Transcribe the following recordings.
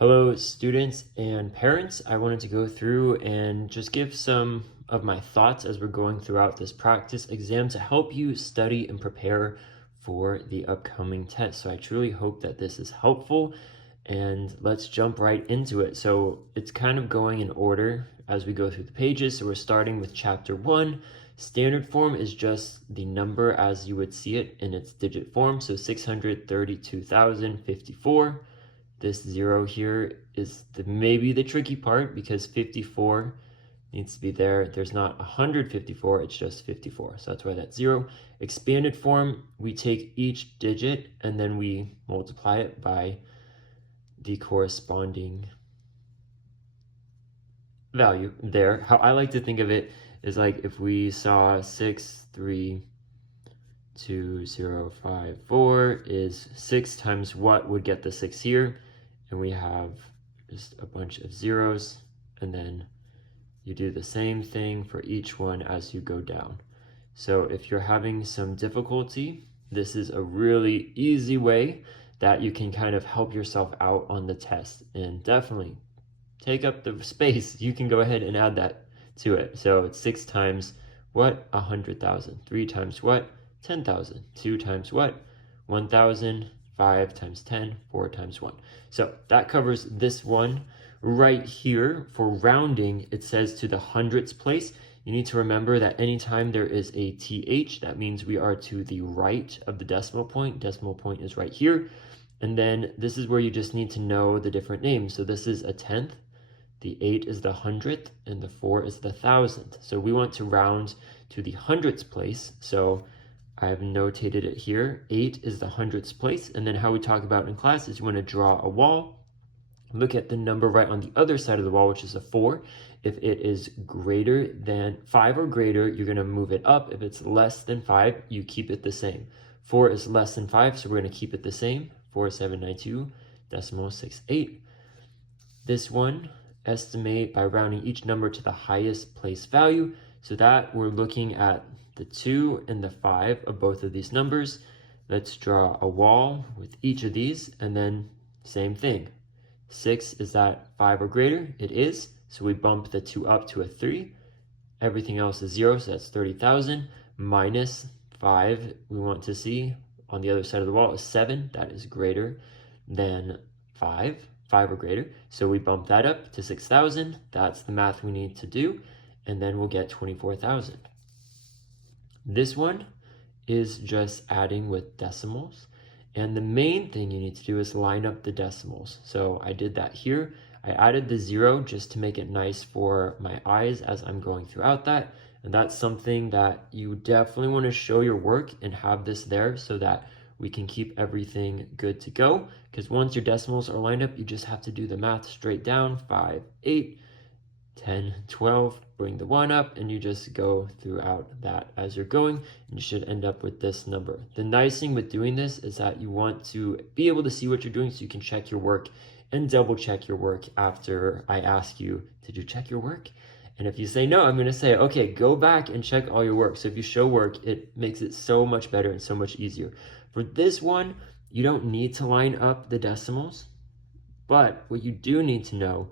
Hello, students and parents. I wanted to go through and just give some of my thoughts as we're going throughout this practice exam to help you study and prepare for the upcoming test. So I truly hope that this is helpful, and let's jump right into it. So it's kind of going in order as we go through the pages. So we're starting with chapter 1. Standard form is just the number as you would see it in its digit form. So 632,054. This 0 here is maybe the tricky part because 54 needs to be there. There's not 154, it's just 54. So that's why that's 0. Expanded form, we take each digit and then we multiply it by the corresponding value there. How I like to think of it is like if we saw 632,054 is 6 times what would get the 6 here, and we have just a bunch of zeros, and then you do the same thing for each one as you go down. So if you're having some difficulty, this is a really easy way that you can kind of help yourself out on the test, and definitely take up the space. You can go ahead and add that to it. So it's 6 times what? 100,000. 3 times what? 10,000. 2 times what? 1,000. 5 times 10, 4 times 1. So that covers this one. Right here, for rounding, it says to the hundredths place. You need to remember that anytime there is a TH, that means we are to the right of the decimal point. Decimal point is right here. And then this is where you just need to know the different names. So this is a tenth, the 8 is the hundredth, and the 4 is the thousandth. So we want to round to the hundredths place. So I've notated it here. 8 is the hundredths place. And then how we talk about in class is you want to draw a wall. Look at the number right on the other side of the wall, which is a 4. If it is greater than 5 or greater, you're going to move it up. If it's less than 5, you keep it the same. 4 is less than 5, so we're going to keep it the same. 4792.68. This one, estimate by rounding each number to the highest place value. So that we're looking at the 2 and the 5 of both of these numbers. Let's draw a wall with each of these, and then same thing. 6, is that 5 or greater? It is. So we bump the 2 up to a 3. Everything else is 0, so that's 30,000. Minus 5, we want to see on the other side of the wall is 7. That is greater than 5 or greater. So we bump that up to 6,000. That's the math we need to do. And then we'll get 24,000. This one is just adding with decimals. And the main thing you need to do is line up the decimals. So I did that here. I added the 0 just to make it nice for my eyes as I'm going throughout that. And that's something that you definitely want to show your work and have this there so that we can keep everything good to go. Because once your decimals are lined up, you just have to do the math straight down. 5, 8, 10, 12, bring the 1 up, and you just go throughout that as you're going, and you should end up with this number. The nice thing with doing this is that you want to be able to see what you're doing so you can check your work and double check your work after I ask you, did you check your work? And if you say no, I'm going to say, okay, go back and check all your work. So if you show work, it makes it so much better and so much easier. For this one, you don't need to line up the decimals, but what you do need to know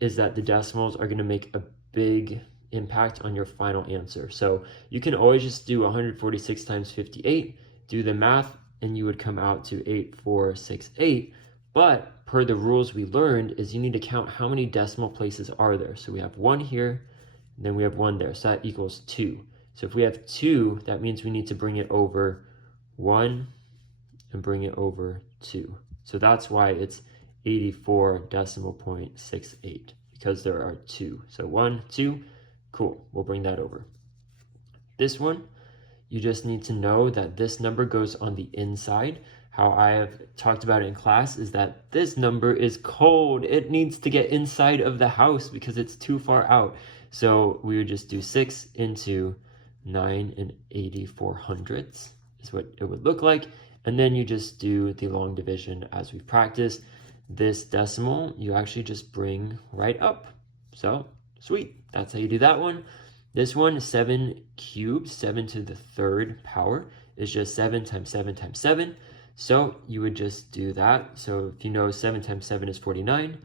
is that the decimals are going to make a big impact on your final answer. So you can always just do 146 times 58, do the math, and you would come out to 8468. But per the rules we learned is you need to count how many decimal places are there. So we have 1 here, and then we have 1 there. So that equals 2. So if we have 2, that means we need to bring it over 1 and bring it over 2. So that's why it's 84.68, because there are 2. So 1, 2, cool, we'll bring that over. This one, you just need to know that this number goes on the inside. How I have talked about it in class is that this number is cold. It needs to get inside of the house because it's too far out. So we would just do 6 into 9 8400ths is what it would look like. And then you just do the long division as we've practiced. This decimal, you actually just bring right up. So, sweet. That's how you do that one. This one, 7 cubed, 7 to the 3rd power, is just 7 times 7 times 7. So you would just do that. So if you know 7 times 7 is 49,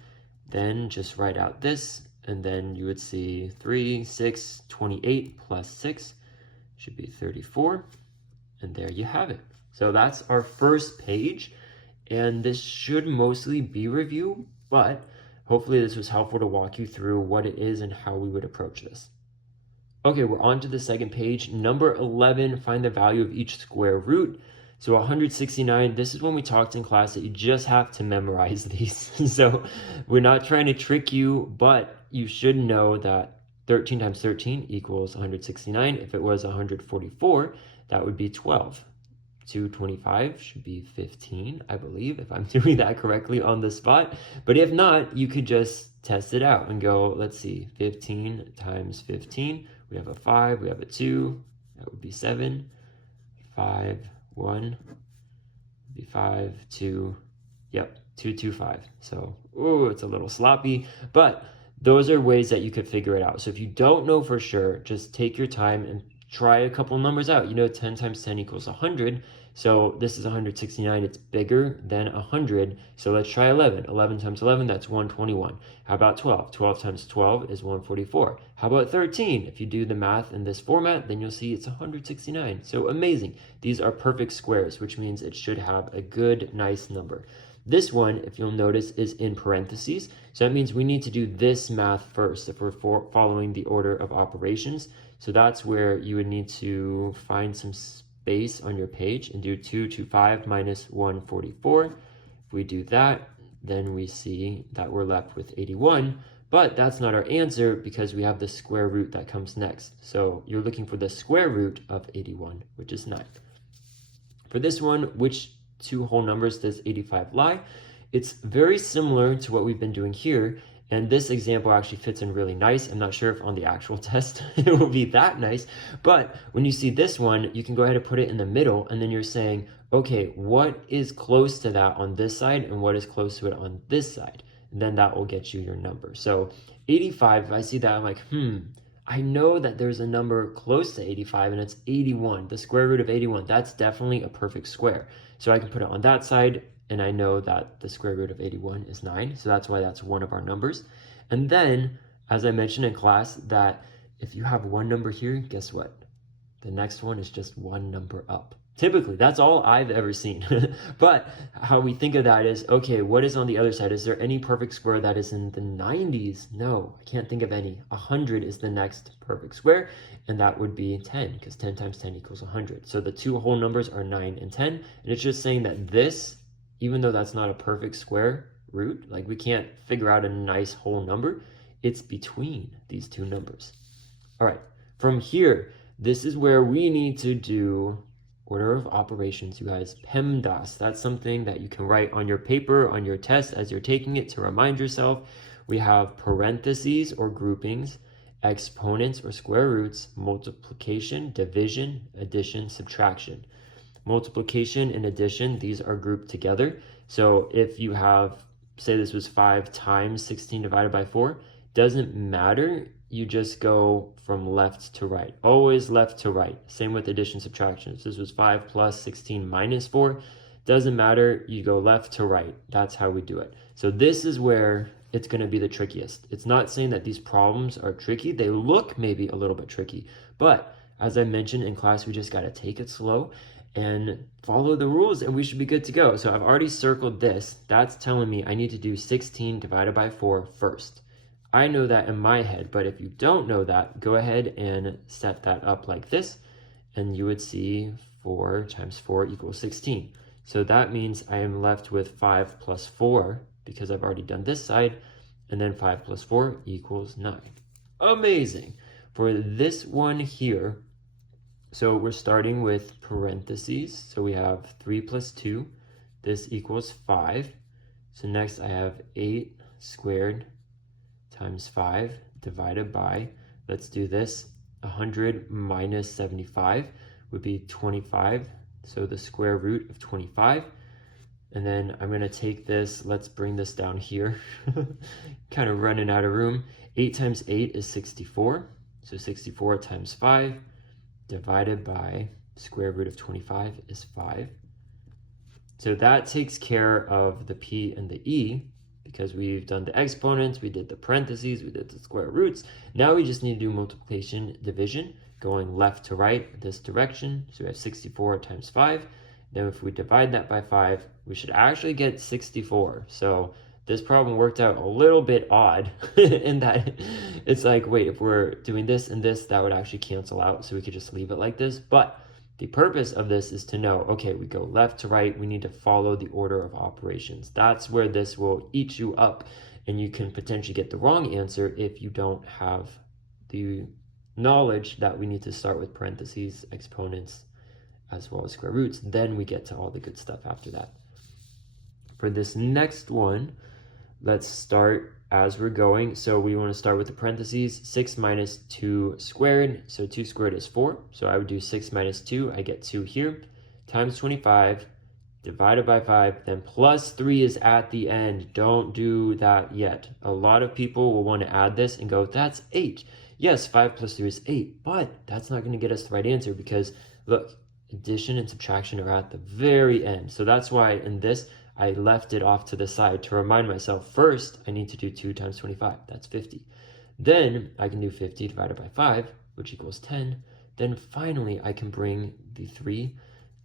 then just write out this, and then you would see 3, 6, 28 plus 6 should be 34, and there you have it. So that's our first page, and this should mostly be review, but hopefully this was helpful to walk you through what it is and how we would approach this. Okay, we're on to the second page. Number 11, find the value of each square root. So 169, this is when we talked in class that you just have to memorize these. So we're not trying to trick you, but you should know that 13 times 13 equals 169. If it was 144, that would be 12. 225 should be 15, I believe, if I'm doing that correctly on the spot. But if not, you could just test it out and go, let's see, 15 times 15. We have a 5, we have a 2, that would be 7. 5, 1, would be 5, 2, yep, 225. So, ooh, it's a little sloppy, but those are ways that you could figure it out. So if you don't know for sure, just take your time and try a couple numbers out. You know, 10 times 10 equals 100. So this is 169. It's bigger than 100. So let's try 11. 11 times 11, that's 121. How about 12? 12 times 12 is 144. How about 13? If you do the math in this format, then you'll see it's 169. So amazing. These are perfect squares, which means it should have a good, nice number. This one, if you'll notice, is in parentheses. So that means we need to do this math first if we're following the order of operations. So that's where you would need to find some space on your page and do 225 minus 144. If we do that, then we see that we're left with 81. But that's not our answer because we have the square root that comes next. So you're looking for the square root of 81, which is 9. For this one, which two whole numbers does 85 lie? It's very similar to what we've been doing here, and this example actually fits in really nice. I'm not sure if on the actual test it will be that nice, but when you see this one, you can go ahead and put it in the middle, and then you're saying, okay, what is close to that on this side and what is close to it on this side? And then that will get you your number. So 85, if I see that, I'm like, I know that there's a number close to 85 and it's 81, the square root of 81. That's definitely a perfect square. So I can put it on that side, and I know that the square root of 81 is 9. So that's why that's one of our numbers. And then, as I mentioned in class, that if you have one number here, guess what? The next one is just one number up. Typically, that's all I've ever seen. But how we think of that is, okay, what is on the other side? Is there any perfect square that is in the 90s? No, I can't think of any. 100 is the next perfect square, and that would be 10, because 10 times 10 equals 100. So the two whole numbers are 9 and 10, and it's just saying that this, even though that's not a perfect square root, like we can't figure out a nice whole number, it's between these two numbers. All right, from here, this is where we need to do order of operations, you guys. PEMDAS, that's something that you can write on your paper, on your test as you're taking it to remind yourself. We have parentheses or groupings, exponents or square roots, multiplication, division, addition, subtraction. Multiplication and addition, these are grouped together. So if you have, say this was 5 times 16 divided by 4, doesn't matter. You just go from left to right, always left to right. Same with addition, subtraction. So this was 5 plus 16 minus 4. Doesn't matter, you go left to right. That's how we do it. So this is where it's going to be the trickiest. It's not saying that these problems are tricky. They look maybe a little bit tricky, but as I mentioned in class, we just got to take it slow and follow the rules and we should be good to go. So I've already circled this. That's telling me I need to do 16 divided by 4 first. I know that in my head, but if you don't know that, go ahead and set that up like this, and you would see 4 times 4 equals 16. So that means I am left with 5 plus 4, because I've already done this side, and then 5 plus 4 equals 9. Amazing! For this one here, so we're starting with parentheses, so we have 3 plus 2, this equals 5. So next I have 8 squared times 5 divided by, let's do this, 100 minus 75 would be 25, so the square root of 25. And then I'm going to take this, let's bring this down here, kind of running out of room. 8 times 8 is 64, so 64 times 5 divided by square root of 25 is 5. So that takes care of the p and the e, because we've done the exponents, we did the parentheses, we did the square roots. Now we just need to do multiplication, division, going left to right this direction. So we have 64 times 5. Now if we divide that by 5, we should actually get 64. So this problem worked out a little bit odd in that it's like, wait, if we're doing this and this, that would actually cancel out. So we could just leave it like this. But the purpose of this is to know, okay, we go left to right, we need to follow the order of operations. That's where this will eat you up, and you can potentially get the wrong answer if you don't have the knowledge that we need to start with parentheses, exponents, as well as square roots. Then we get to all the good stuff after that. For this next one, let's start as we're going. So we want to start with the parentheses, 6 minus 2 squared. So 2 squared is 4. So I would do 6 minus 2, I get 2 here, times 25, divided by 5, then plus 3 is at the end. Don't do that yet. A lot of people will want to add this and go, that's 8. Yes, 5 plus 3 is 8, but that's not going to get us the right answer because, look, addition and subtraction are at the very end. So that's why in this, I left it off to the side to remind myself, first, I need to do 2 times 25. That's 50. Then I can do 50 divided by 5, which equals 10. Then finally, I can bring the 3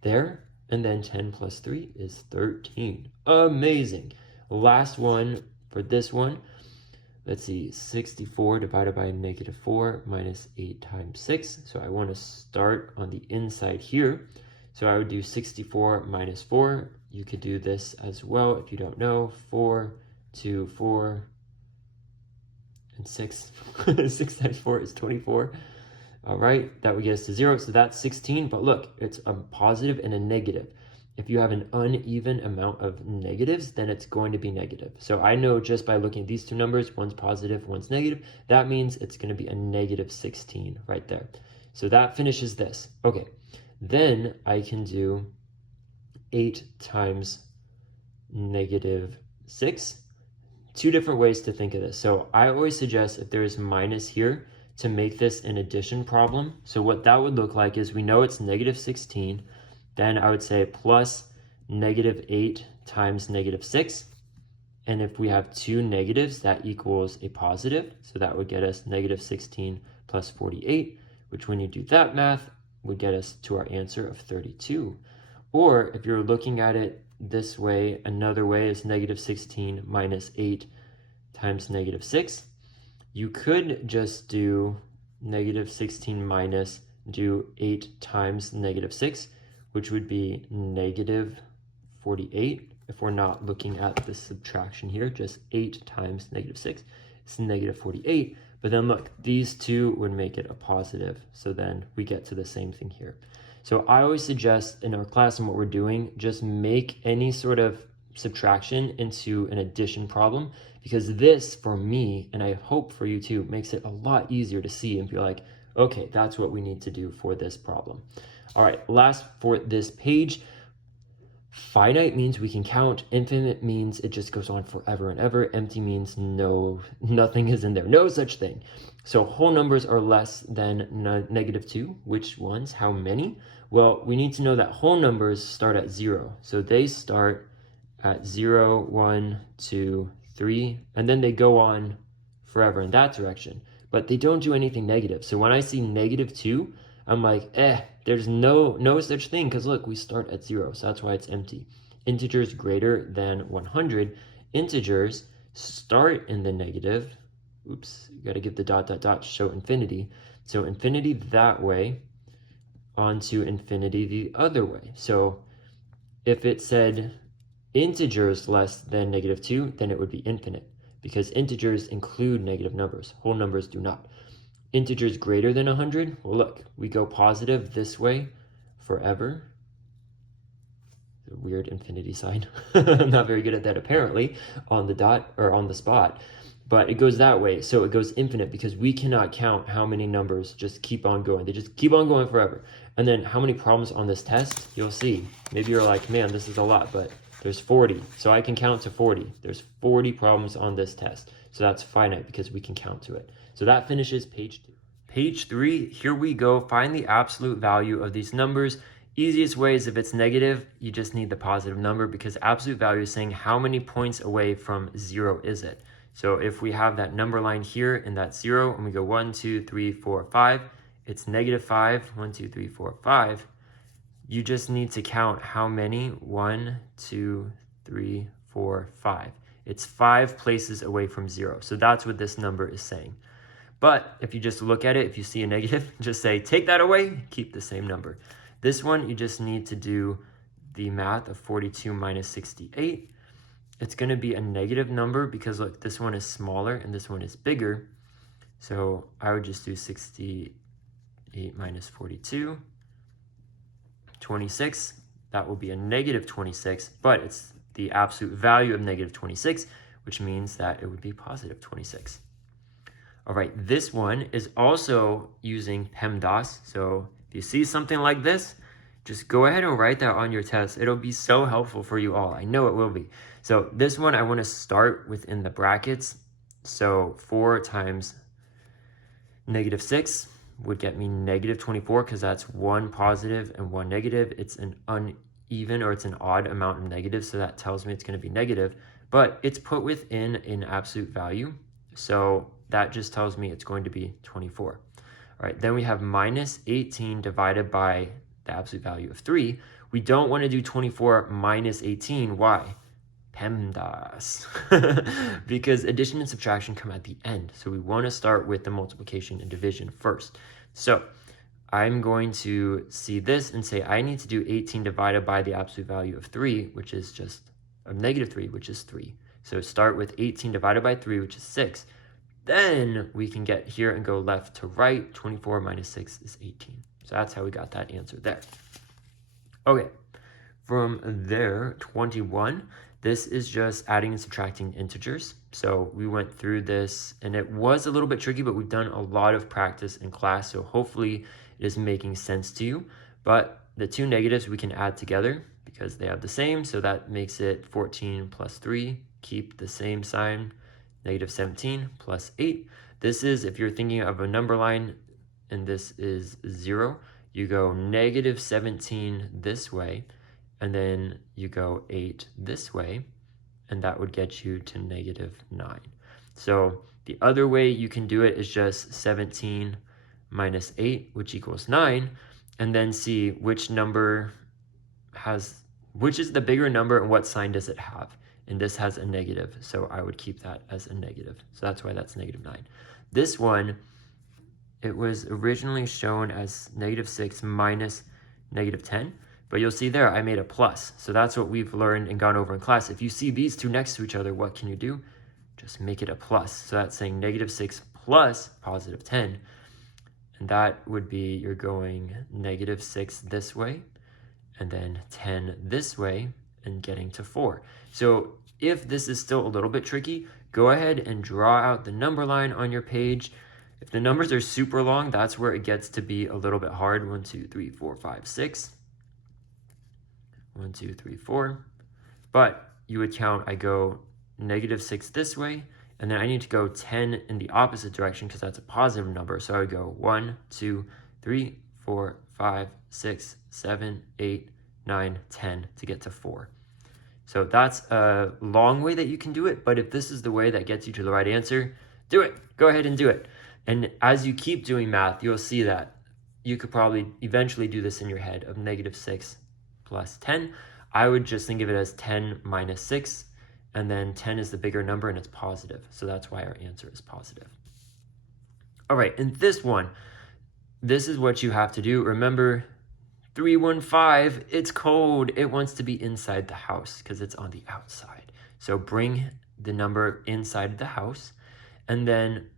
there, and then 10 plus 3 is 13. Amazing. Last one for this one. Let's see, 64 divided by negative 4 minus 8 times 6. So I want to start on the inside here. So I would do 64 minus 4. You could do this as well if you don't know. 4, 2, 4, and 6. 6 times 4 is 24. All right, that would get us to 0. So that's 16. But look, it's a positive and a negative. If you have an uneven amount of negatives, then it's going to be negative. So I know just by looking at these two numbers, one's positive, one's negative, that means it's going to be a negative 16 right there. So that finishes this. Okay, then I can do 8 times negative 6. Two different ways to think of this. So I always suggest if there's minus here to make this an addition problem. So what that would look like is we know it's negative 16. Then I would say plus negative 8 times negative 6. And if we have two negatives, that equals a positive. So that would get us negative 16 plus 48, which when you do that math, would get us to our answer of 32. Or if you're looking at it this way, another way is negative 16 minus 8 times negative 6. You could just do negative 16 minus, do 8 times negative 6, which would be negative 48. If we're not looking at the subtraction here, just 8 times negative 6, it's negative 48. But then look, these two would make it a positive. So then we get to the same thing here. So I always suggest in our class and what we're doing, just make any sort of subtraction into an addition problem, because this, for me, and I hope for you too, makes it a lot easier to see and be like, okay, that's what we need to do for this problem. All right, last for this page, finite means we can count. Infinite means it just goes on forever and ever. Empty means no, nothing is in there, no such thing. So whole numbers are less than negative 2. Which ones? How many? Well, we need to know that whole numbers start at 0. So they start at 0, 1, 2, 3, and then they go on forever in that direction. But they don't do anything negative. So when I see negative 2, I'm like, there's no such thing, because look, we start at 0, so that's why it's empty. Integers greater than 100. Integers start in the negative. Oops, you got to give the dot, dot, dot to show infinity. So infinity that way, onto infinity the other way. So if it said integers less than negative 2, then it would be infinite, because integers include negative numbers. Whole numbers do not. Integers greater than 100, well look, we go positive this way forever. The weird infinity sign. I'm not very good at that apparently on the dot or on the spot, but it goes that way. So it goes infinite because we cannot count how many numbers just keep on going. They just keep on going forever. And then how many problems on this test, you'll see. Maybe you're like, man, this is a lot, but there's 40. So I can count to 40. There's 40 problems on this test. So that's finite because we can count to it. So that finishes page 2. Page 3, here we go. Find the absolute value of these numbers Easiest way is if it's negative, you just need the positive number because absolute value is saying how many points away from 0 is it. So if we have that number line here and that's 0, and we go 1, 2, 3, 4, 5, it's -5, 1, 2, 3, 4, 5. You just need to count how many, 1, 2, 3, 4, 5. It's 5 places away from 0. So that's what this number is saying. But if you just look at it, if you see a negative, just say, take that away, keep the same number. This one, you just need to do the math of 42 minus 68. It's going to be a negative number because look, this one is smaller and this one is bigger. So I would just do 68 minus 42, 26. That will be a negative 26, but it's the absolute value of negative 26, which means that it would be positive 26. All right, this one is also using PEMDAS. So if you see something like this, just go ahead and write that on your test. It'll be so helpful for you all. I know it will be. So this one, I want to start within the brackets. So 4 times -6 would get me -24 because that's 1 positive and 1 negative. It's an uneven or it's an odd amount of negatives. So that tells me it's going to be negative, but it's put within an absolute value. So that just tells me it's going to be 24. All right, then we have -18 divided by the absolute value of 3. We don't want to do 24 minus 18. Why? PEMDAS. Because addition and subtraction come at the end. So we want to start with the multiplication and division first. So I'm going to see this and say I need to do 18 divided by the absolute value of 3, which is just -3, which is 3. So start with 18 divided by 3, which is 6. Then we can get here and go left to right. 24 minus 6 is 18. So that's how we got that answer there. Okay, from there, 21. This is just adding and subtracting integers. So we went through this and it was a little bit tricky, but we've done a lot of practice in class. So hopefully it is making sense to you. But the two negatives we can add together because they have the same. So that makes it 14 plus 3. Keep the same sign. -17 plus 8. This is, if you're thinking of a number line and this is 0, you go -17 this way, and then you go 8 this way, and that would get you to -9. So the other way you can do it is just 17 minus 8, which equals 9, and then see which is the bigger number and what sign does it have. And this has a negative, so I would keep that as a negative. So that's why that's -9. This one, it was originally shown as -6 minus -10, but you'll see there I made a plus. So that's what we've learned and gone over in class. If you see these two next to each other, what can you do? Just make it a plus. So that's saying -6 plus +10. And that would be, you're going -6 this way, and then 10 this way, and getting to 4. So if this is still a little bit tricky, go ahead and draw out the number line on your page. If the numbers are super long, that's where it gets to be a little bit hard. 1, 2, 3, 4, 5, 6. 1, 2, 3, 4. But you would count, I go -6 this way, and then I need to go 10 in the opposite direction because that's a positive number. So I would go 1, 2, 3, 4, 5, 6, 7, 8, 9, 10 to get to 4. So that's a long way that you can do it, but if this is the way that gets you to the right answer, do it. Go ahead and do it. And as you keep doing math, you'll see that you could probably eventually do this in your head of -6 plus 10. I would just think of it as 10 minus 6, and then 10 is the bigger number and it's positive. So that's why our answer is positive. All right, in this one, this is what you have to do. Remember, 315, it's cold. It wants to be inside the house because it's on the outside. So bring the number inside the house. And then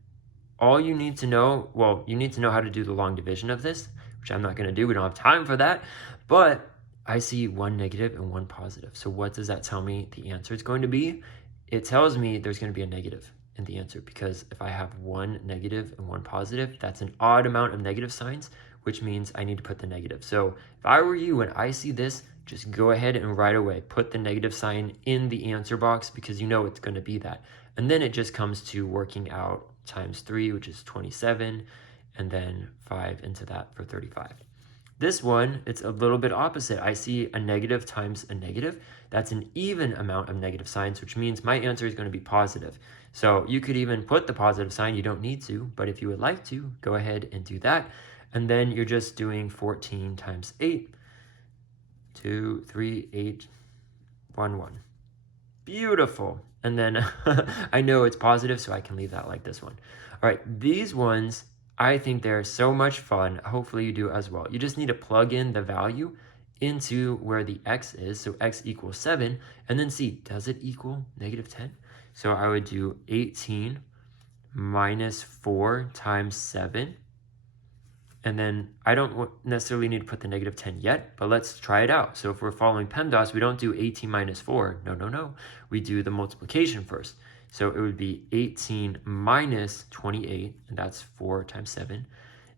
all you need to know, well, you need to know how to do the long division of this, which I'm not going to do. We don't have time for that. But I see 1 negative and 1 positive. So what does that tell me the answer is going to be? It tells me there's going to be a negative in the answer because if I have 1 negative and 1 positive, that's an odd amount of negative signs, which means I need to put the negative. So if I were you, when I see this, just go ahead and right away put the negative sign in the answer box because you know it's going to be that. And then it just comes to working out times 3, which is 27, and then 5 into that for 35. This one, it's a little bit opposite. I see a negative times a negative. That's an even amount of negative signs, which means my answer is going to be positive. So you could even put the positive sign. You don't need to, but if you would like to, go ahead and do that. And then you're just doing 14 times 8. 2, 3, 8, 1, 1. Beautiful. And then I know it's positive, so I can leave that like this one. All right, these ones, I think they're so much fun. Hopefully you do as well. You just need to plug in the value into where the x is. So x equals 7, and then see, does it equal negative 10? So I would do 18 minus 4 times 7. And then I don't necessarily need to put the negative 10 yet, but let's try it out. So if we're following PEMDAS, we don't do 18 minus 4. No. We do the multiplication first. So it would be 18 minus 28, and that's 4 times 7.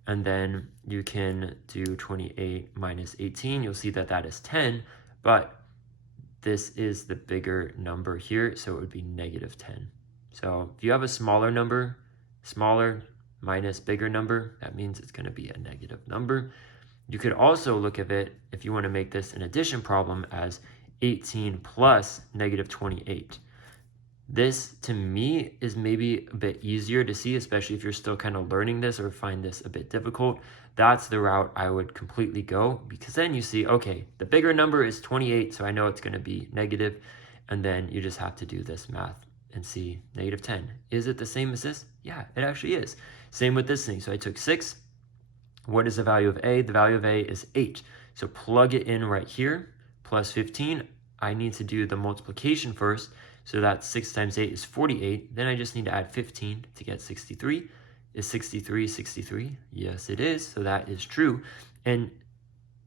And then you can do 28 minus 18. You'll see that that is 10, but this is the bigger number here, so it would be negative 10. So if you have a smaller number, smaller minus bigger number, that means it's going to be a negative number. You could also look at it, if you want to make this an addition problem, as 18 plus negative 28. This, to me, is maybe a bit easier to see, especially if you're still kind of learning this or find this a bit difficult. That's the route I would completely go, because then you see, okay, the bigger number is 28, so I know it's going to be negative, and then you just have to do this math and see negative 10. Is it the same as this? Yeah, it actually is. Same with this thing. So I took 6. What is the value of A? The value of A is 8. So plug it in right here, plus 15. I need to do the multiplication first. So that's 6 times 8 is 48. Then I just need to add 15 to get 63. Is 63 63? Yes, it is. So that is true. And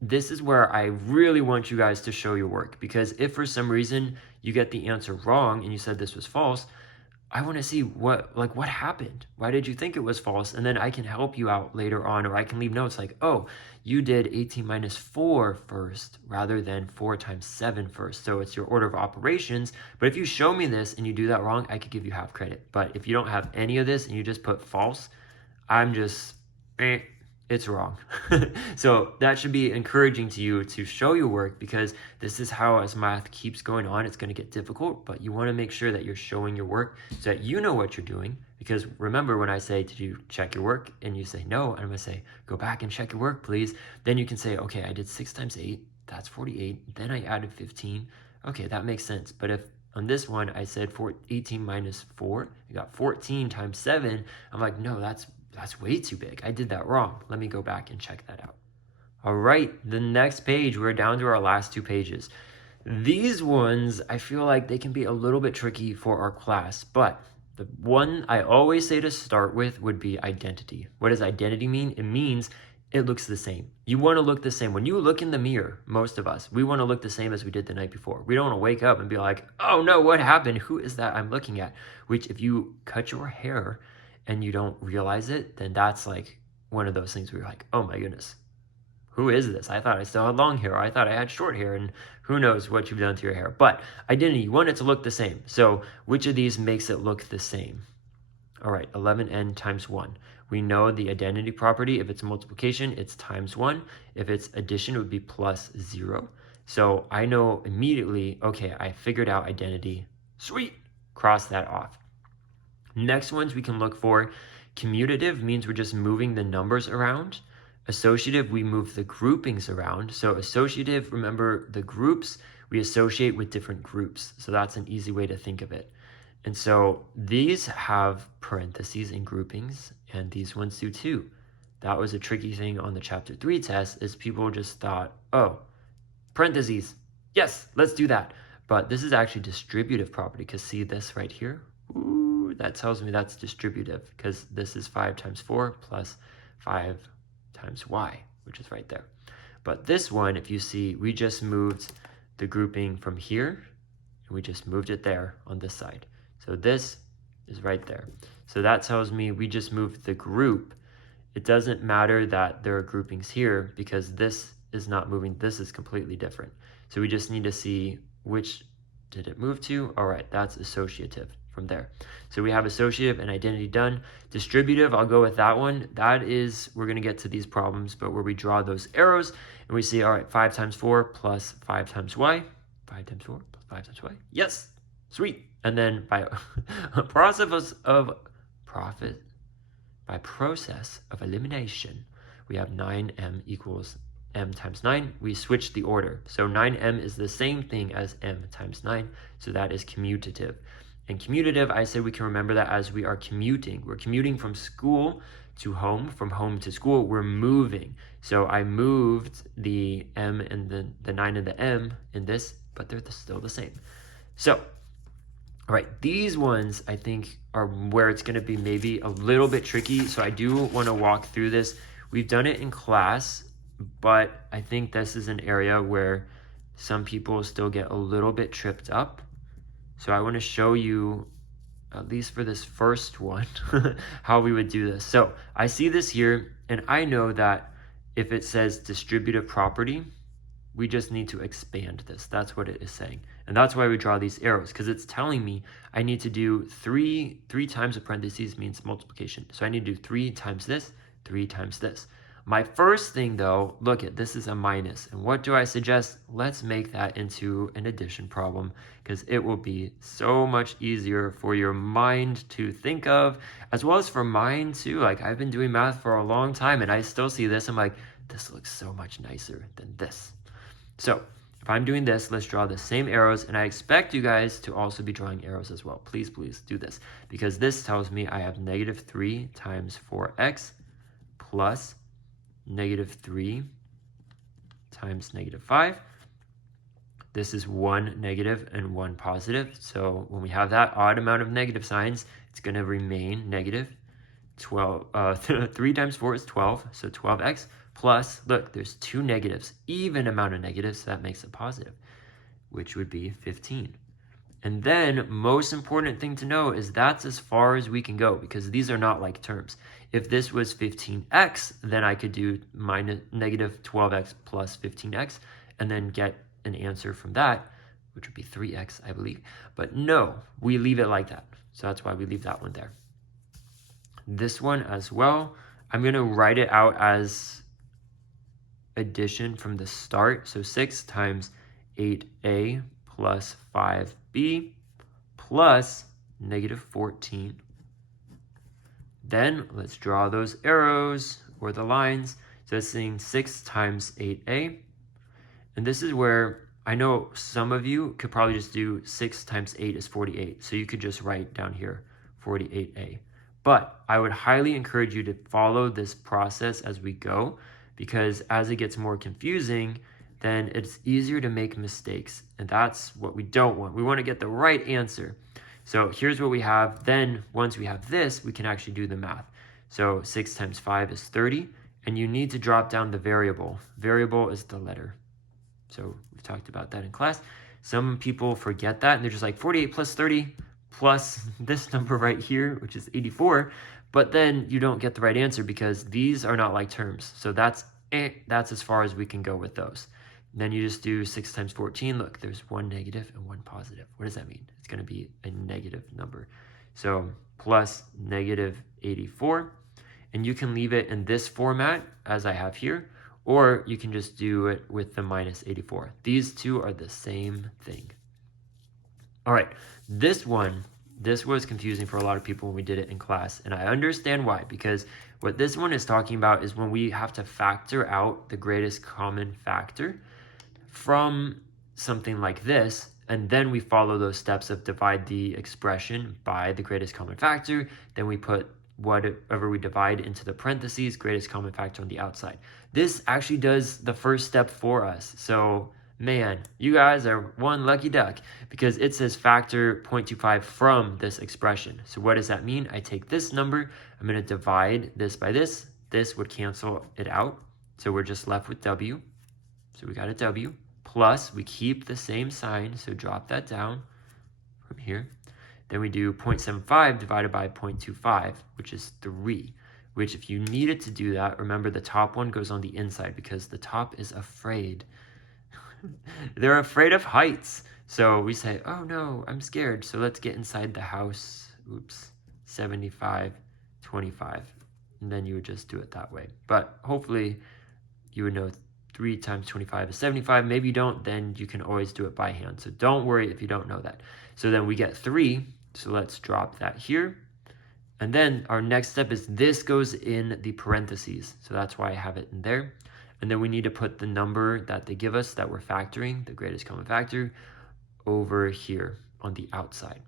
this is where I really want you guys to show your work, because if for some reason you get the answer wrong and you said this was false, I want to see what happened. Why did you think it was false? And then I can help you out later on, or I can leave notes like, oh, you did 18 minus 4 first rather than 4 times 7 first. So it's your order of operations. But if you show me this and you do that wrong, I could give you half credit. But if you don't have any of this and you just put false, I'm just, it's wrong. So that should be encouraging to you to show your work, because this is how, as math keeps going on, it's going to get difficult, but you want to make sure that you're showing your work so that you know what you're doing. Because remember, when I say, did you check your work? And you say no, I'm going to say, go back and check your work, please. Then you can say, okay, I did 6 times 8, that's 48. Then I added 15. Okay, that makes sense. But if on this one, I said 18 minus 4, I got 14 times 7, I'm like, no, that's way too big. I did that wrong. Let me go back and check that out. All right, the next page, we're down to our last 2 pages. These ones, I feel like they can be a little bit tricky for our class, but the one I always say to start with would be identity. What does identity mean? It means it looks the same. You want to look the same. When you look in the mirror, most of us, we want to look the same as we did the night before. We don't want to wake up and be like, oh no, what happened? Who is that I'm looking at? Which, if you cut your hair and you don't realize it, then that's like one of those things where you're like, oh my goodness, who is this? I thought I still had long hair. I thought I had short hair, and who knows what you've done to your hair. But identity, you want it to look the same. So which of these makes it look the same? All right, 11n times 1. We know the identity property. If it's multiplication, it's times 1. If it's addition, it would be plus 0. So I know immediately, okay, I figured out identity. Sweet, cross that off. Next ones we can look for. Commutative means we're just moving the numbers around. Associative, we move the groupings around. So associative, remember the groups, we associate with different groups. So that's an easy way to think of it. And so these have parentheses and groupings, and these ones do too. That was a tricky thing on the chapter 3 test, is people just thought, oh, parentheses, yes, let's do that. But this is actually distributive property, because see this right here? Ooh, that tells me that's distributive, because this is 5 times 4 plus 5 times y, which is right there. But this one, if you see, we just moved the grouping from here, and we just moved it there on this side. So this is right there. So that tells me we just moved the group. It doesn't matter that there are groupings here, because this is not moving. This is completely different. So we just need to see which did it move to. All right, that's associative from there. So we have associative and identity done. Distributive, I'll go with that one. That is, we're going to get to these problems, but where we draw those arrows and we say, all right, 5 times 4 plus 5 times y. 5 times 4 plus 5 times y. Yes, sweet. And then by process of elimination, we have 9m equals m times 9. We switch the order. So 9m is the same thing as m times 9. So that is commutative. And commutative, I said we can remember that as we are commuting. We're commuting from school to home, from home to school. We're moving. So I moved the m and the 9 and the m in this, but they're still the same. So, all right, these ones I think are where it's going to be maybe a little bit tricky. So I do want to walk through this. We've done it in class, but I think this is an area where some people still get a little bit tripped up. So I want to show you, at least for this first one, how we would do this. So I see this here, and I know that if it says distributive property, we just need to expand this. That's what it is saying. And that's why we draw these arrows, because it's telling me I need to do three times a parentheses means multiplication. So I need to do 3 times this, 3 times this. My first thing though, look at this is a minus. And what do I suggest? Let's make that into an addition problem, because it will be so much easier for your mind to think of, as well as for mine too. Like, I've been doing math for a long time and I still see this. I'm like, this looks so much nicer than this. So if I'm doing this, let's draw the same arrows, and I expect you guys to also be drawing arrows as well. Please do this, because this tells me I have -3 times 4x plus -3 times -5. This is 1 negative and 1 positive. So when we have that odd amount of negative signs, it's going to remain negative. 3 times 4 is 12, so 12x plus, look, there's 2 negatives, even amount of negatives, so that makes it positive, which would be 15. And then, most important thing to know is that's as far as we can go, because these are not like terms. If this was 15x, then I could do -12x plus 15x, and then get an answer from that, which would be 3x, I believe. But no, we leave it like that. So that's why we leave that one there. This one as well, I'm going to write it out as addition from the start. So 6 times 8a plus 5b plus -14. Then let's draw those arrows or the lines. So it's saying 6 times 8a. And this is where I know some of you could probably just do 6 times 8 is 48. So you could just write down here 48a. But I would highly encourage you to follow this process as we go, because as it gets more confusing, then it's easier to make mistakes. And that's what we don't want. We want to get the right answer. So here's what we have. Then once we have this, we can actually do the math. So 6 times 5 is 30. And you need to drop down the variable. Variable is the letter. So we've talked about that in class. Some people forget that, and they're just like 48 plus 30 plus this number right here, which is 84. But then you don't get the right answer because these are not like terms. So that's as far as we can go with those. And then you just do 6 times 14. Look, there's 1 negative and 1 positive. What does that mean? It's going to be a negative number. So plus -84. And you can leave it in this format as I have here, or you can just do it with the -84. These two are the same thing. All right, this was confusing for a lot of people when we did it in class, and I understand why, because what this one is talking about is when we have to factor out the greatest common factor from something like this, and then we follow those steps of divide the expression by the greatest common factor, then we put whatever we divide into the parentheses, greatest common factor on the outside. This actually does the first step for us. So man, you guys are one lucky duck, because it says factor 0.25 from this expression. So what does that mean? I take this number, I'm going to divide this by this. This would cancel it out. So we're just left with w. So we got a w. Plus, we keep the same sign, so drop that down from here. Then we do 0.75 divided by 0.25, which is 3, which if you needed to do that, remember the top one goes on the inside because the top is afraid. They're afraid of heights. So we say, oh no, I'm scared. So let's get inside the house. Oops, 75, 25. And then you would just do it that way. But hopefully you would know 3 times 25 is 75. Maybe you don't, then you can always do it by hand. So don't worry if you don't know that. So then we get 3. So let's drop that here. And then our next step is this goes in the parentheses. So that's why I have it in there. And then we need to put the number that they give us that we're factoring, the greatest common factor, over here on the outside.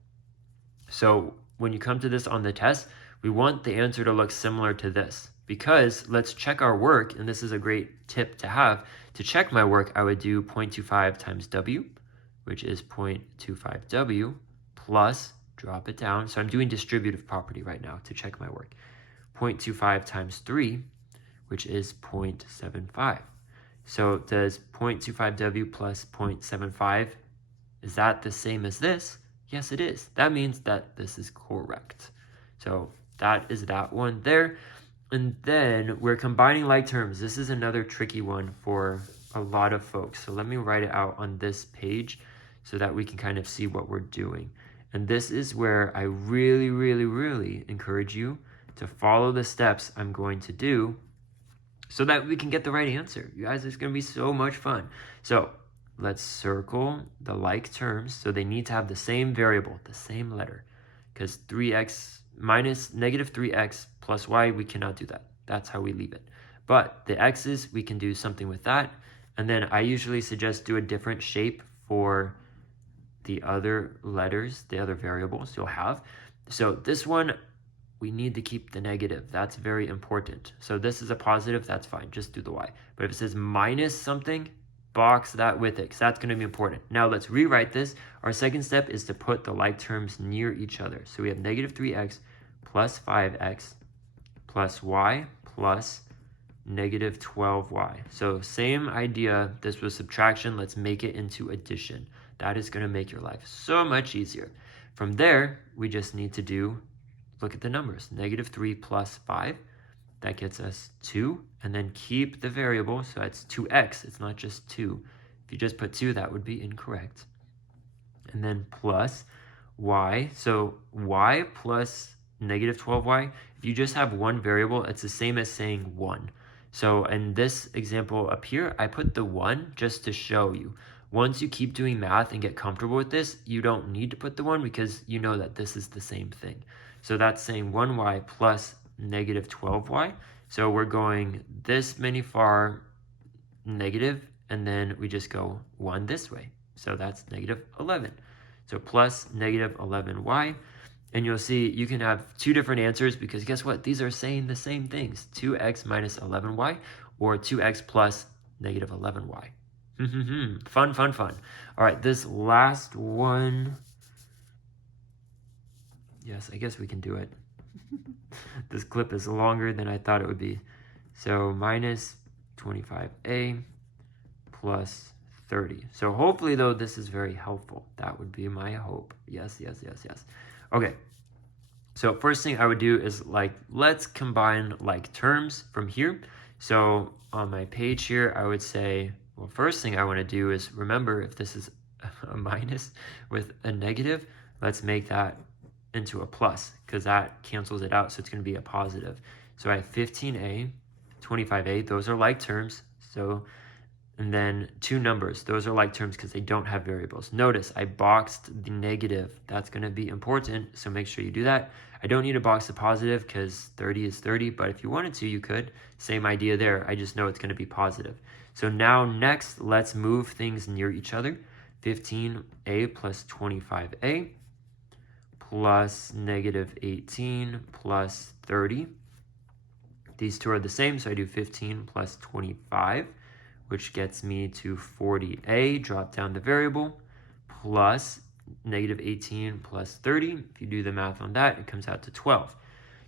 So when you come to this on the test, we want the answer to look similar to this, because let's check our work. And this is a great tip to have. To check my work, I would do 0.25 times W, which is 0.25W, plus, drop it down. So I'm doing distributive property right now to check my work. 0.25 times 3, which is 0.75. So does 0.25W plus 0.75, is that the same as this? Yes, it is. That means that this is correct. So that is that one there. And then we're combining like terms. This is another tricky one for a lot of folks. So let me write it out on this page so that we can kind of see what we're doing. And this is where I really, really, really encourage you to follow the steps I'm going to do so that we can get the right answer. You guys, it's going to be so much fun. So let's circle the like terms. So they need to have the same variable, the same letter, because 3x minus negative 3x plus y, we cannot do that. That's how we leave it. But the x's, we can do something with that. And then I usually suggest do a different shape for the other letters, the other variables you'll have. So this one, we need to keep the negative. That's very important. So this is a positive, that's fine, just do the y. But if it says minus something, box that with it, because that's going to be important. Now let's rewrite this. Our second step is to put the like terms near each other. So we have negative 3x plus 5x plus y plus negative 12y. So same idea, this was subtraction, let's make it into addition. That is going to make your life so much easier. From there, we just need to look at the numbers. Negative 3 plus 5, that gets us 2, and then keep the variable, so that's 2x, it's not just 2. If you just put 2, that would be incorrect. And then plus y, so y plus negative 12y, if you just have one variable, it's the same as saying 1. So in this example up here, I put the 1 just to show you. Once you keep doing math and get comfortable with this, you don't need to put the 1 because you know that this is the same thing. So that's saying 1y plus negative 12y. So we're going this many far negative, and then we just go 1 this way. So that's negative 11. So plus negative 11y. And you'll see you can have two different answers because guess what? These are saying the same things. 2x minus 11y or 2x plus negative 11y. Fun, fun, fun. All right, this last one. Yes, I guess we can do it. This clip is longer than I thought it would be. So minus 25a plus 30. So hopefully, though, this is very helpful. That would be my hope. Yes, yes, yes, yes. Okay. So first thing I would do is let's combine like terms from here. So on my page here, I would say, well, first thing I want to do is remember if this is a minus with a negative, let's make that into a plus because that cancels it out. So it's going to be a positive. So I have 15a, 25a, those are like terms. So, and then two numbers, those are like terms because they don't have variables. Notice I boxed the negative. That's going to be important. So make sure you do that. I don't need to box the positive because 30 is 30, but if you wanted to, you could. Same idea there. I just know it's going to be positive. So now next, let's move things near each other. 15a plus 25a plus negative 18 plus 30. These two are the same, so I do 15 plus 25, which gets me to 40a, drop down the variable, plus negative 18 plus 30. If you do the math on that, it comes out to 12.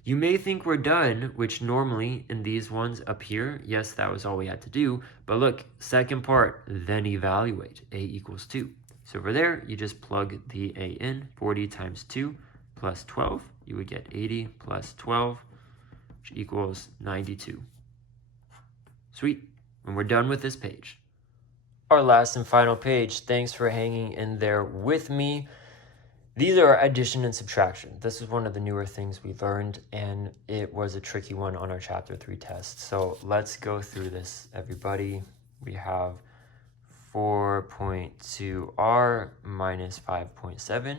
You may think we're done, which normally in these ones up here, yes, that was all we had to do. But look, second part, then evaluate, a equals 2. So over there, you just plug the a in, 40 times 2 plus 12. You would get 80 plus 12, which equals 92. Sweet. And we're done with this page. Our last and final page. Thanks for hanging in there with me. These are addition and subtraction. This is one of the newer things we learned, and it was a tricky one on our Chapter 3 test. So let's go through this, everybody. We have 4.2r minus 5.7.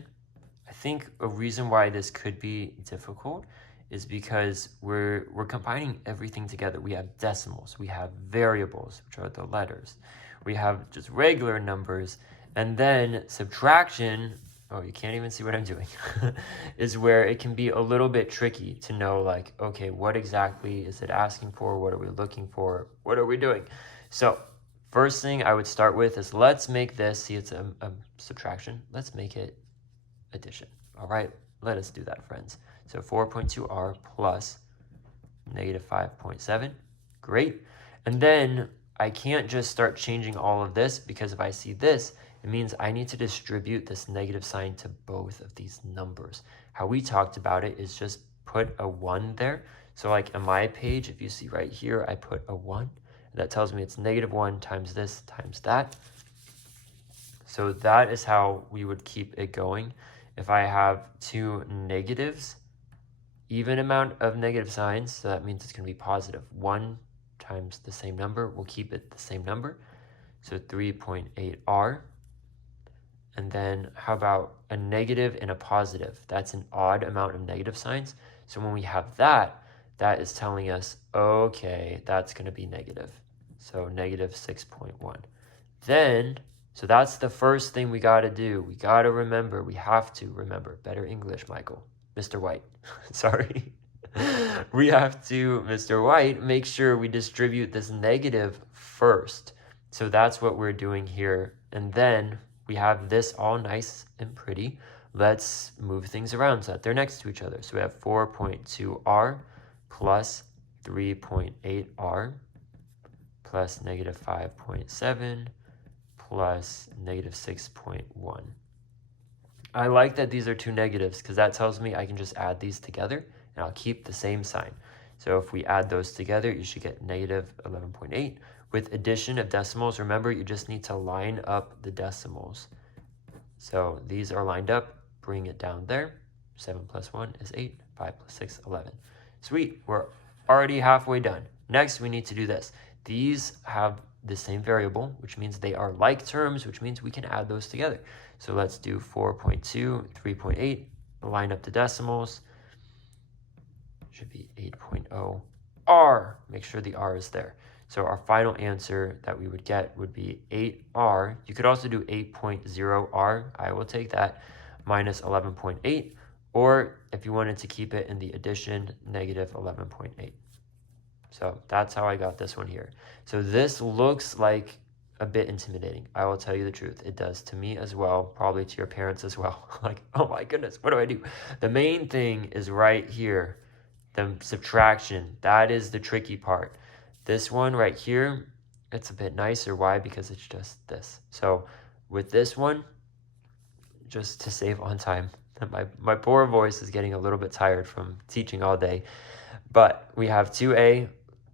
I think a reason why this could be difficult is because we're combining everything together. We have decimals, we have variables, which are the letters. We have just regular numbers, and then subtraction, oh, you can't even see what I'm doing, is where it can be a little bit tricky to know, like, okay, what exactly is it asking for? What are we looking for? What are we doing? So first thing I would start with is let's make this, see it's a subtraction, let's make it addition. All right, let us do that, friends. So 4.2r plus negative 5.7. Great. And then I can't just start changing all of this, because if I see this, it means I need to distribute this negative sign to both of these numbers. How we talked about it is just put a 1 there. So like on my page, if you see right here, I put a 1. That tells me it's negative 1 times this times that. So that is how we would keep it going. If I have two negatives, even amount of negative signs, so that means it's going to be positive. 1 times the same number, we'll keep it the same number. So 3.8r. And then how about a negative and a positive? That's an odd amount of negative signs. So when we have that, that is telling us, okay, that's going to be negative. So negative 6.1. Then, so that's the first thing we got to do. We got to remember, we have to remember. Better English, Michael. Mr. White. Sorry. We have to, Mr. White, make sure we distribute this negative first. So that's what we're doing here. And then we have this all nice and pretty. Let's move things around so that they're next to each other. So we have 4.2r plus 3.8r plus negative 5.7 plus negative 6.1. I like that these are two negatives, because that tells me I can just add these together and I'll keep the same sign. So if we add those together, you should get negative 11.8. With addition of decimals, remember, you just need to line up the decimals. So these are lined up, bring it down there. 7 plus 1 is 8, 5 plus 6, 11. Sweet, we're already halfway done. Next, we need to do this. These have the same variable, which means they are like terms, which means we can add those together. So let's do 4.2, 3.8, line up the decimals. Should be 8.0 r. Make sure the r is there. So our final answer that we would get would be 8r. You could also do 8.0r. I will take that. Minus 11.8. Or if you wanted to keep it in the addition, negative 11.8. So that's how I got this one here. So this looks like a bit intimidating. I will tell you the truth. It does to me as well, probably to your parents as well. Like, oh my goodness, what do I do? The main thing is right here, the subtraction. That is the tricky part. This one right here, it's a bit nicer. Why? Because it's just this. So with this one, just to save on time, my poor voice is getting a little bit tired from teaching all day, but we have 2a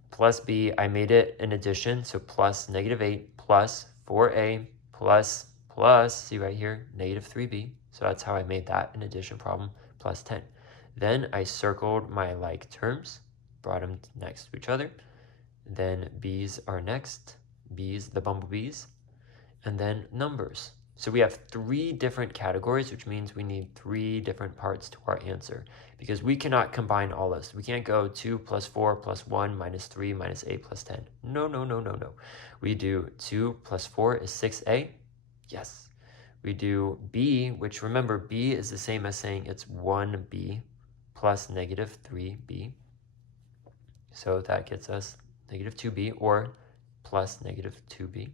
plus b. I made it an addition, so plus negative 8 plus 4a plus, see right here, negative 3b. So that's how I made that an addition problem, plus 10. Then I circled my like terms, brought them next to each other. Then b's are next, b's, the bumblebees, and then numbers. So we have 3 different categories, which means we need 3 different parts to our answer, because we cannot combine all this. We can't go 2 plus 4 plus 1 minus 3 minus 8 plus 10. No. We do 2 plus 4 is 6a. Yes. We do b, which remember, b is the same as saying it's 1b plus negative 3b. So that gets us negative 2b or plus negative 2b.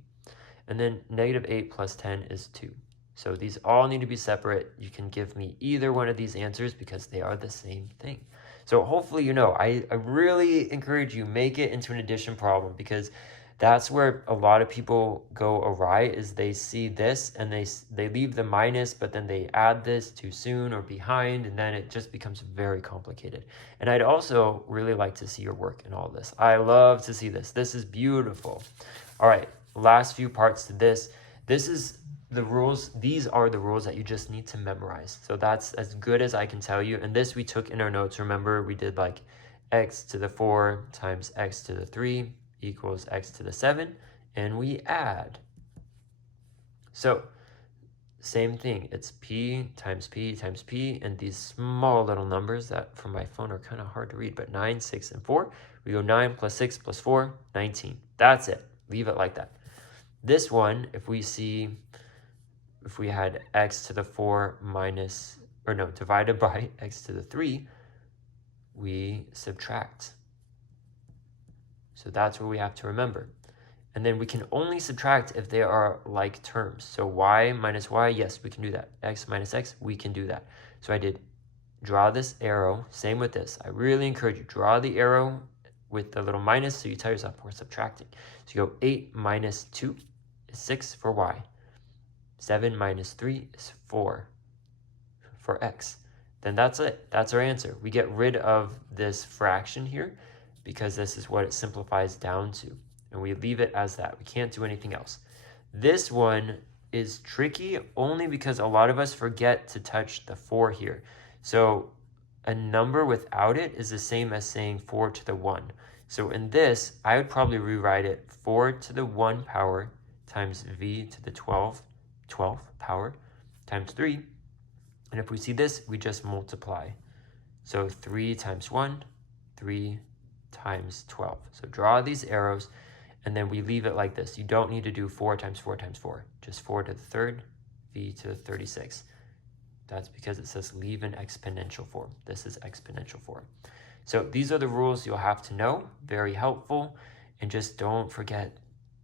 And then negative 8 plus 10 is 2. So these all need to be separate. You can give me either one of these answers because they are the same thing. So hopefully you know, I really encourage you, make it into an addition problem, because that's where a lot of people go awry, is they see this and they leave the minus, but then they add this too soon or behind, and then it just becomes very complicated. And I'd also really like to see your work in all this. I love to see this. This is beautiful. All right. last few parts to this. This is the rules. These are the rules that you just need to memorize. So that's as good as I can tell you. And this we took in our notes. Remember, we did like x to the 4 times x to the 3 equals x to the 7. And we add. So same thing. It's p times p times p. And these small little numbers that from my phone are kind of hard to read. But 9, 6, and 4. We go 9 plus 6 plus 4, 19. That's it. Leave it like that. This one, if we had x to the 4 divided by x to the 3, we subtract. So that's what we have to remember. And then we can only subtract if they are like terms. So y minus y, yes, we can do that. X minus x, we can do that. So I did draw this arrow. Same with this. I really encourage you, draw the arrow with the little minus so you tell yourself we're subtracting. So you go 8 minus 2 is 6 for y. 7 minus 3 is 4 for x. Then that's it. That's our answer. We get rid of this fraction here because this is what it simplifies down to. And we leave it as that. We can't do anything else. This one is tricky only because a lot of us forget to touch the 4 here. So a number without it is the same as saying 4 to the 1. So in this, I would probably rewrite it 4 to the 1 power times v to the 12th power times 3. And if we see this, we just multiply. So 3 times 1, 3 times 12. So draw these arrows, and then we leave it like this. You don't need to do 4 times 4 times 4. Just 4 to the 3rd, v to the 36. That's because it says leave in exponential form. This is exponential form. So these are the rules you'll have to know. Very helpful. And just don't forget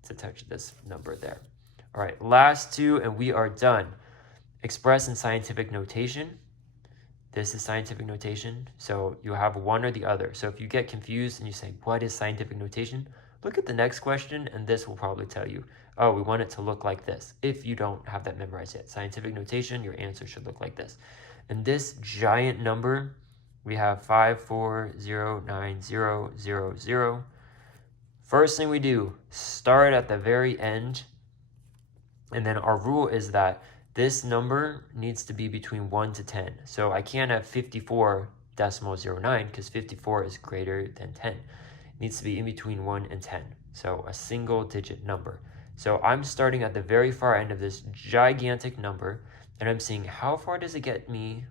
to touch this number there. All right, last two, and we are done. Express in scientific notation. This is scientific notation. So you have one or the other. So if you get confused and you say, what is scientific notation? Look at the next question, and this will probably tell you, oh, we want it to look like this. If you don't have that memorized yet. Scientific notation, your answer should look like this. And this giant number, we have 5409000. First thing we do, start at the very end. And then our rule is that this number needs to be between 1 to 10. So I can't have 54.09 because 54 is greater than 10. It needs to be in between 1 and 10. So a single digit number. So I'm starting at the very far end of this gigantic number, and I'm seeing how far does it get me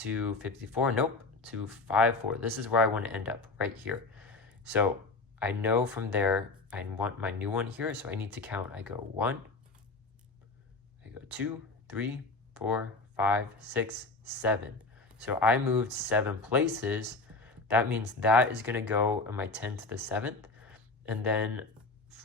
to 54? Nope, to 54. This is where I want to end up, right here. So I know from there, I want my new one here, so I need to count. I go 1, I go 2, 3, 4, 5, 6, 7. So I moved 7 places. That means that is going to go in my 10 to the 7th. And then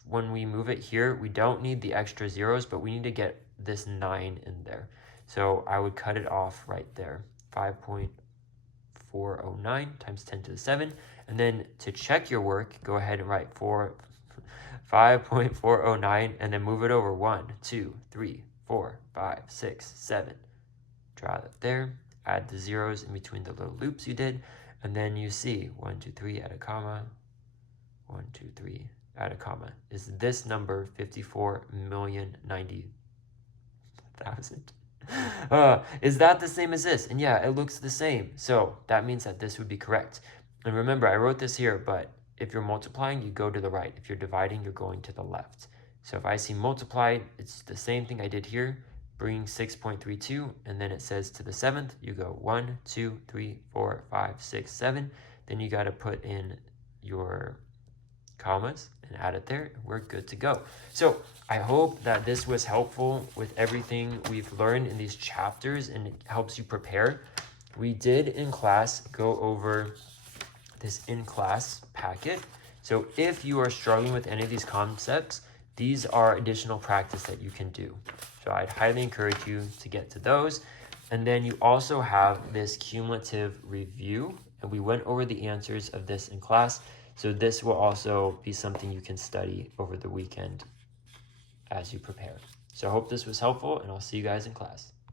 when we move it here, we don't need the extra zeros, but we need to get this 9 in there. So I would cut it off right there. 5.409 times 10 to the 7. And then to check your work, go ahead and write 5.409 and then move it over 1, 2, 3, 4, 5, 6, 7. Draw that there. Add the zeros in between the little loops you did. And then you see 1, 2, 3, add a comma. 1, 2, 3, add a comma. Is this number 54,090,000? Is that the same as this? And yeah, it looks the same. So that means that this would be correct. And remember, I wrote this here, but if you're multiplying, you go to the right. If you're dividing, you're going to the left. So if I see multiplied, it's the same thing I did here. Bring 6.32, and then it says to the 7th, you go 1, 2, 3, 4, 5, 6, 7. Then you got to put in your commas and add it there. We're good to go. So I hope that this was helpful with everything we've learned in these chapters and it helps you prepare. We did in class go over this in-class packet. So if you are struggling with any of these concepts, these are additional practice that you can do. So I'd highly encourage you to get to those. And then you also have this cumulative review, and we went over the answers of this in class. So this will also be something you can study over the weekend as you prepare. So I hope this was helpful, and I'll see you guys in class.